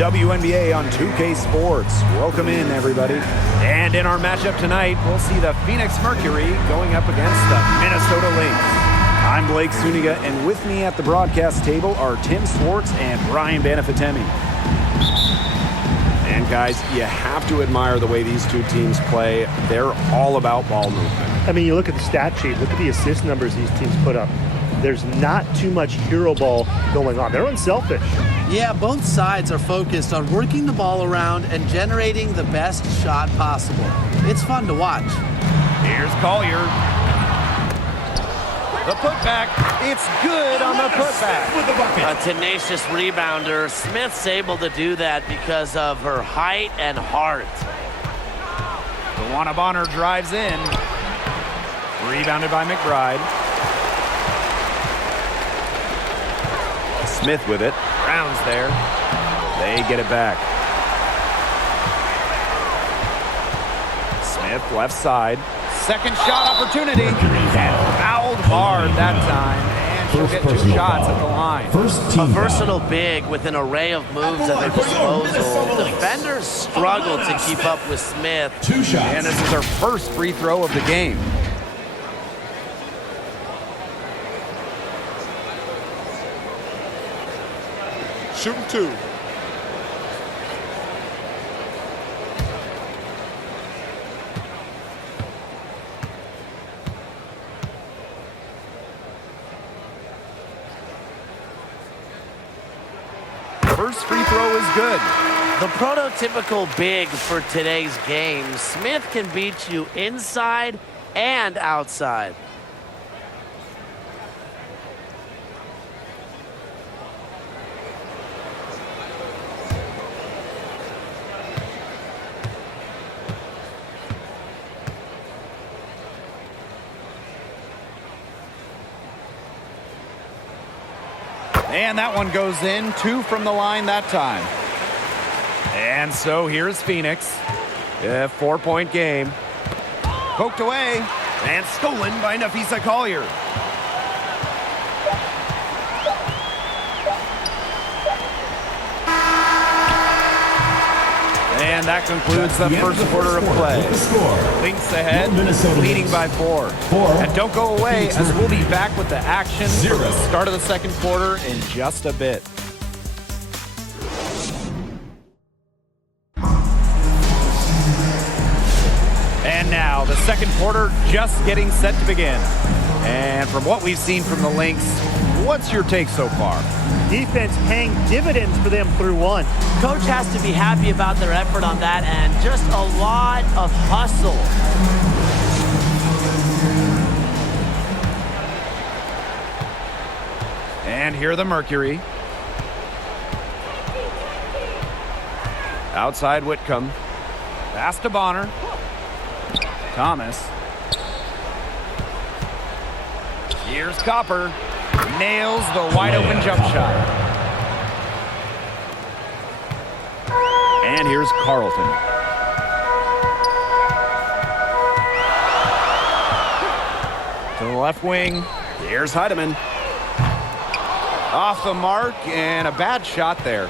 WNBA on 2K Sports. Welcome in, everybody. And in our matchup tonight, we'll see the Phoenix Mercury going up against the Minnesota Lynx. I'm Blake Suniga, and with me at the broadcast table are Tim Swartz and Brian Banafitemi. And guys, you have to admire the way these two teams play. They're all about ball movement. I mean, you look at the stat sheet, look at the assist numbers these teams put up. There's not too much hero ball going on. They're unselfish. Yeah, both sides are focused on working the ball around and generating the best shot possible. It's fun to watch. Here's Collier. The putback. It's good on the putback. With the bucket. A tenacious rebounder. Smith's able to do that because of her height and heart. DeWanna Bonner drives in. Rebounded by McBride. Smith with it. Brown's there. They get it back. Smith left side. Second shot opportunity. And fouled hard that time. And she'll get two shots at the line. A versatile big with an array of moves at their disposal. Defenders struggle to keep up with Smith. Two shots. And this is her first free throw of the game. Shooting two. First free throw is good. The prototypical big for today's game. Smith can beat you inside and outside. And that one goes in. Two from the line that time. And so here's Phoenix. A 4-point game. Poked away. And stolen by Napheesa Collier. And that concludes the first quarter of play. Lynx ahead, leading by 4. And don't go away, as we'll be back with the action for the start of the second quarter in just a bit. And now, the second quarter just getting set to begin. And from what we've seen from the Lynx, what's your take so far? Defense paying dividends for them through one. Coach has to be happy about their effort on that end. Just a lot of hustle. And here the Mercury. Outside Whitcomb. Pass to Bonner. Thomas. Here's Copper. Nails the wide open jump shot. And here's Carlton. To the left wing. Here's Heidemann. Off the mark and a bad shot there.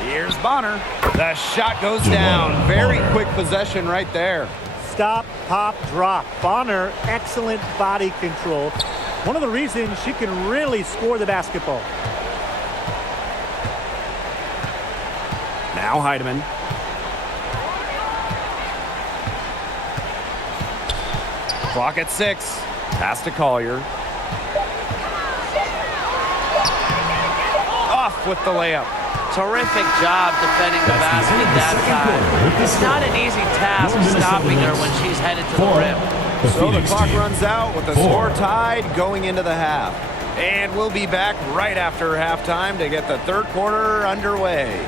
Here's Bonner. The shot goes down. Very quick possession right there. Stop, pop, drop. Bonner, excellent body control. One of the reasons she can really score the basketball. Now Heidemann. Clock at 6. Pass to Collier. Off with the layup. Terrific job defending the basket that time. It's not an easy task stopping her when she's headed to the rim. So the clock runs out with the score tied going into the half. And we'll be back right after halftime to get the third quarter underway.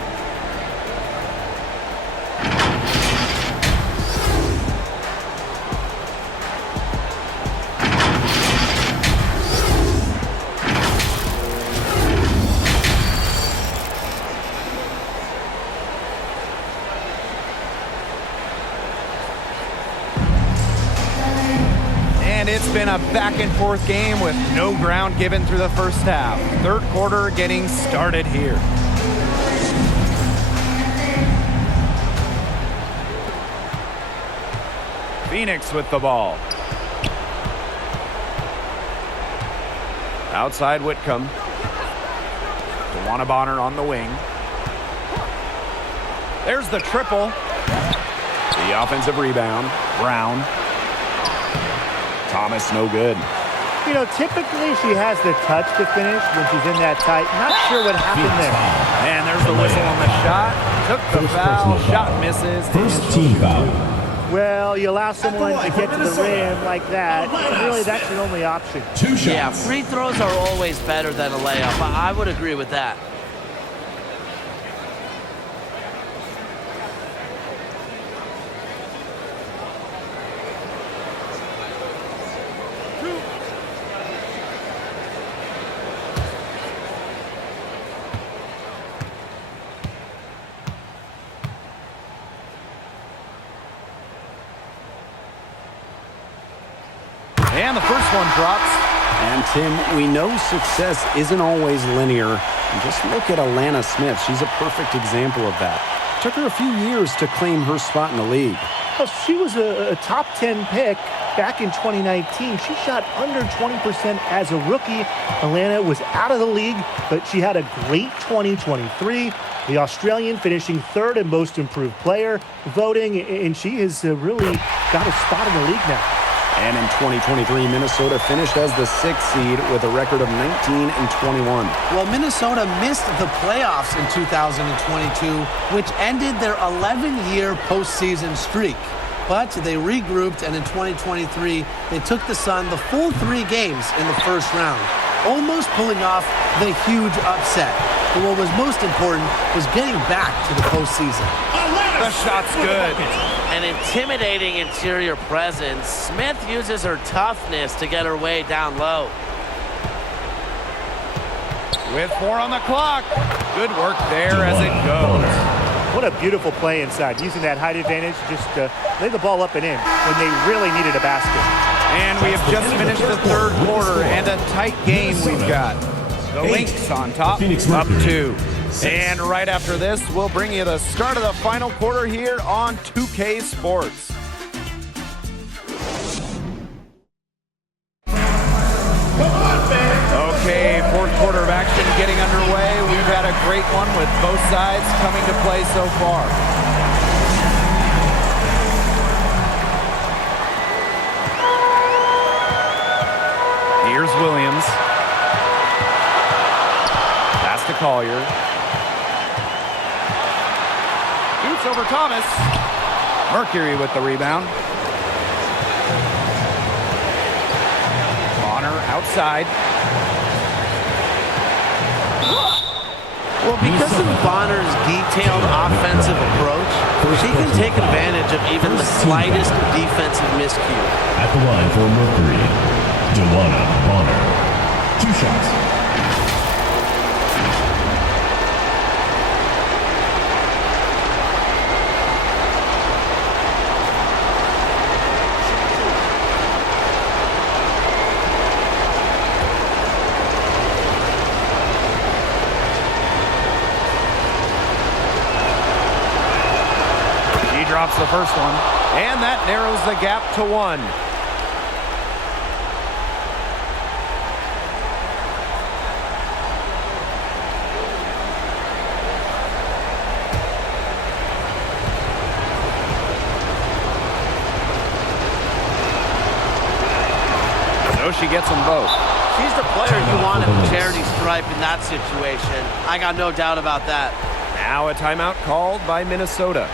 been a back-and-forth game with no ground given through the first half. Third quarter getting started here. Phoenix with the ball. Outside Whitcomb. DeWanna Bonner on the wing. There's the triple. The offensive rebound. Brown. Thomas no good. You know, typically she has the touch to finish when she's in that tight. Not sure what happened there. And there's the whistle on the shot. Took the foul. Shot misses. First team foul. Well, you allow someone to get to the rim like that, and really that's your only option. 2 shots. Yeah, free throws are always better than a layup. I would agree with that. And the first one drops. And Tim, we know success isn't always linear. And just look at Alana Smith. She's a perfect example of that. It took her a few years to claim her spot in the league. Well, she was a top 10 pick back in 2019. She shot under 20% as a rookie. Alana was out of the league, but she had a great 2023. The Australian finishing third in most improved player voting, and she has really got a spot in the league now. And in 2023, Minnesota finished as the 6th seed with a record of 19 and 21. Well, Minnesota missed the playoffs in 2022, which ended their 11-year postseason streak. But they regrouped, and in 2023, they took the Sun the full 3 games in the first round, almost pulling off the huge upset. But what was most important was getting back to the postseason. The shot's good. An intimidating interior presence. Smith uses her toughness to get her way down low. With 4 on the clock. Good work there as it goes. What a beautiful play inside, using that height advantage just to lay the ball up and in when they really needed a basket. And we have just finished the third quarter, and a tight game we've got. The Lynx on top, up 2. And right after this, we'll bring you the start of the final quarter here on 2K Sports. Okay, fourth quarter of action getting underway. We've had a great one with both sides coming to play so far. Here's Williams. Pass to Collier. Shoots over Thomas. Mercury with the rebound. Bonner outside. Well, because of Bonner's detailed offensive approach, she can take advantage of even the slightest defensive miscue. At the line for Mercury, DeWanna Bonner. 2 shots. Drops the first one, and that narrows the gap to 1. So she gets them both. She's the player you want at the charity stripe in that situation. I got no doubt about that. Now a timeout called by Minnesota.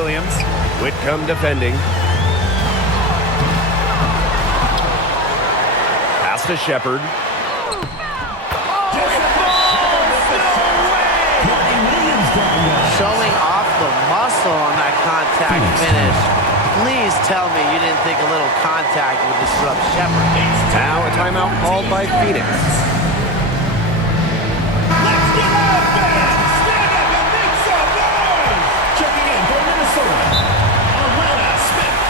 Williams. Whitcomb defending. Pass to Shepard. Showing off the muscle on that contact finish. Please tell me you didn't think a little contact would disrupt Shepard. Now a timeout called by Phoenix. Let's get up, fans! Stand up and make some noise! Checking in from Minnesota, Alana Smith.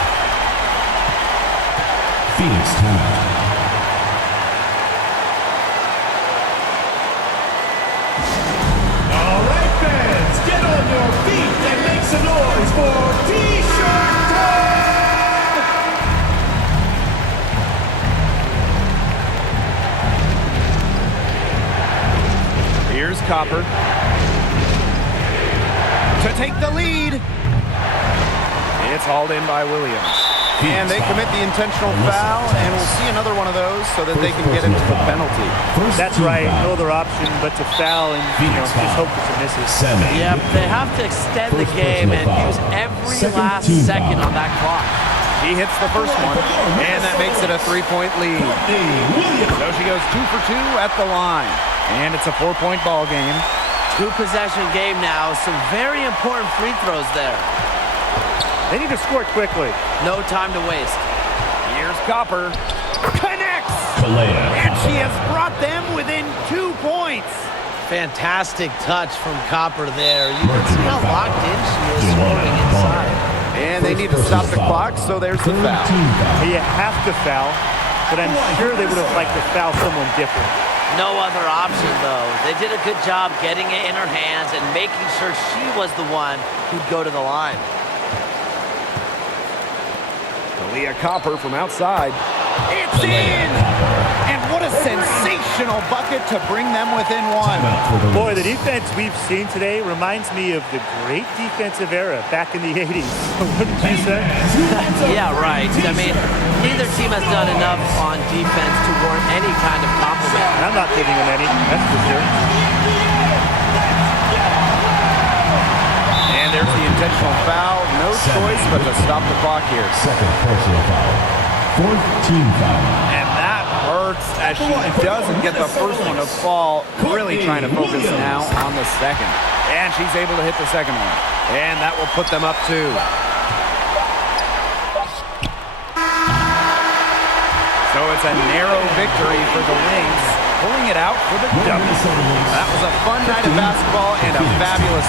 Phoenix timeout. All right, fans, get on your feet and make some noise for T-shirt time! Here's Copper to take the lead. It's hauled in by Williams. And they commit the intentional foul, and we'll see another one of those so that they can get into the penalty. That's right. No other option but to foul and just hope that it misses. Yep, they have to extend the game and use every last second on that clock. She hits the first one, and that makes it a 3-point lead. So she goes 2 for 2 at the line, and it's a 4-point ball game. 2-possession game now. Some very important free throws there. They need to score quickly. No time to waste. Here's Copper. Connects! And she has brought them within 2 points. Fantastic touch from Copper there. You can see how locked in she is scoring inside. And they need to stop the clock, so there's the foul. You have to foul, but I'm sure they would have liked to foul someone different. No other option, though. They did a good job getting it in her hands and making sure she was the one who'd go to the line. Leah Copper from outside. It's in! And what a sensational bucket to bring them within 1. Boy, the defense we've seen today reminds me of the great defensive era back in the 80s. Wouldn't you say? Yeah, right. I mean, neither team has done enough on defense to warrant any kind of compliment. And I'm not giving them any, that's for sure. And there's the intentional foul. No choice but to stop the clock here. Second personal foul. Fourth team foul. And that hurts as she doesn't get the first one to fall. Really trying to focus now on the second. And she's able to hit the second one. And that will put them up 2. So it's a narrow victory for the Lynx, pulling it out for the W. That was a fun night of basketball and a fabulous